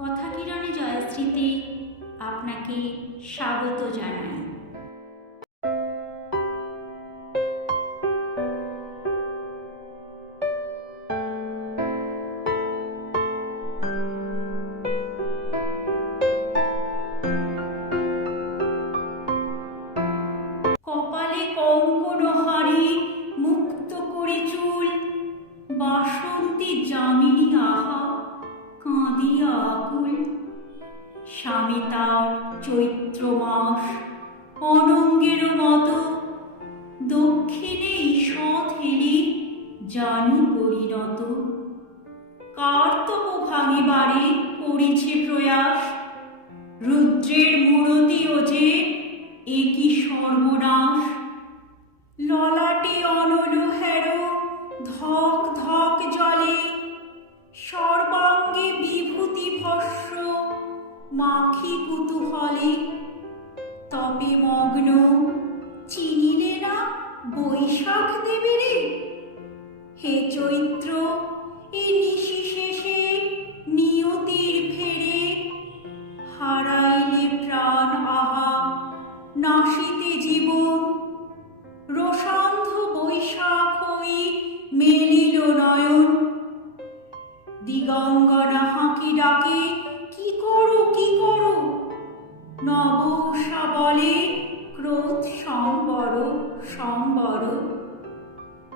কথা কিরণে জয়শ্রীতে আপনাকে স্বাগত জানাই। কপালে মুক্ত করে চুল বাসন্তী যামিনী আহা কাঁদিয়া আকুল, স্বামী তার চৈত্র মাস, অনঙ্গের মতো দক্ষিণে ঈষৎ হেলি জানু পরিণত। কার্তব ভাঙিবারে করিছে প্রয়াস। রুদ্রের মূরতি ওজে একই সর্বনাশ। ললাটে অনল হেরো ধক মাখি কুতূহলে। তবে মগ্ন চিনিলে না বৈশাখ দেবে রে। হে চৈত্র, এ নিশি শেষে নিয়তির ফেরে। হারাইলে প্রাণ আহা, নাশিতে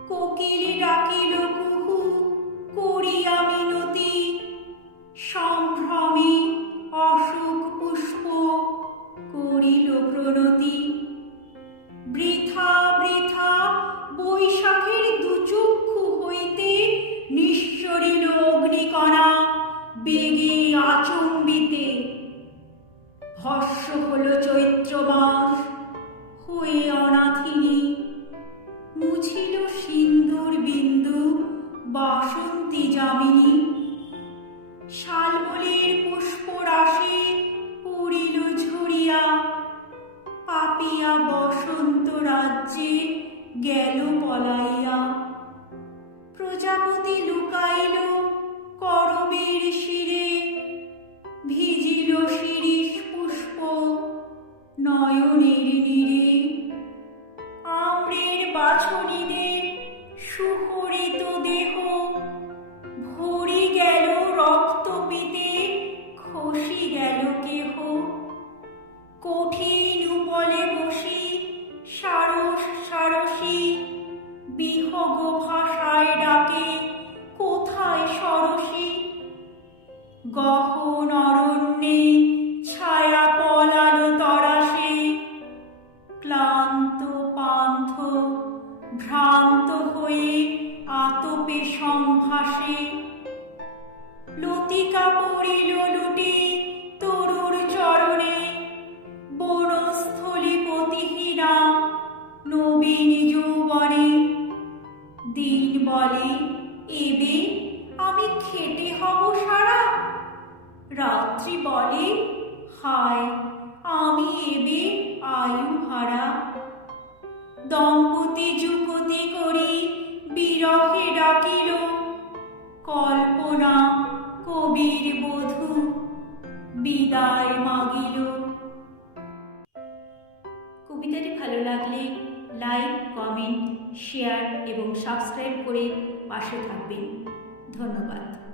কোকিল ডাকিল কুহু, করিয়া মিনতি। সম্ভ্রমে অশোক পুষ্প করিল প্রণতি। বৃথা বৃথা বৈশাখের দুচক্ষু হইতে নিঃসরিল অগ্নিকণা বেগে আচম্বিতে। ভস্য হল চৈত্র মাস হয়ে মুছিল সিন্দুর বিন্দু, বাসন্তী যামিনী। শালমলের পুষ্প রাশি পড়িল ঝরিয়া, পাপিয়া বসন্ত রাজ্যে গেল পলাইয়া। প্রজাপতি লুকাইল করবের শিরে, ভিজিল শিরিষ পুষ্প নয়নের গহন অরণ্যে ছায়া পলালো তরাসে ক্লান্ত পান্থ, ভ্রান্ত হয়ে আতপে সংভাসে লতিকা পড়িল লুটি তরুর চরণে, বনস্থলী পতিহীনা নবীন যৌবনে। দিন বলে, এবে আমি খেটে হব সারা রাত্রি বলে হায়, আমি এবে আয়ু হারা। দম্পতি যুগতি করি বিরহে ডাকিল, কল্পনা কবির বধূ বিদায় মাগিল। কবিতাটি ভালো লাগলে লাইক, কমেন্ট, শেয়ার এবং সাবস্ক্রাইব করে পাশে থাকবেন। ধন্যবাদ।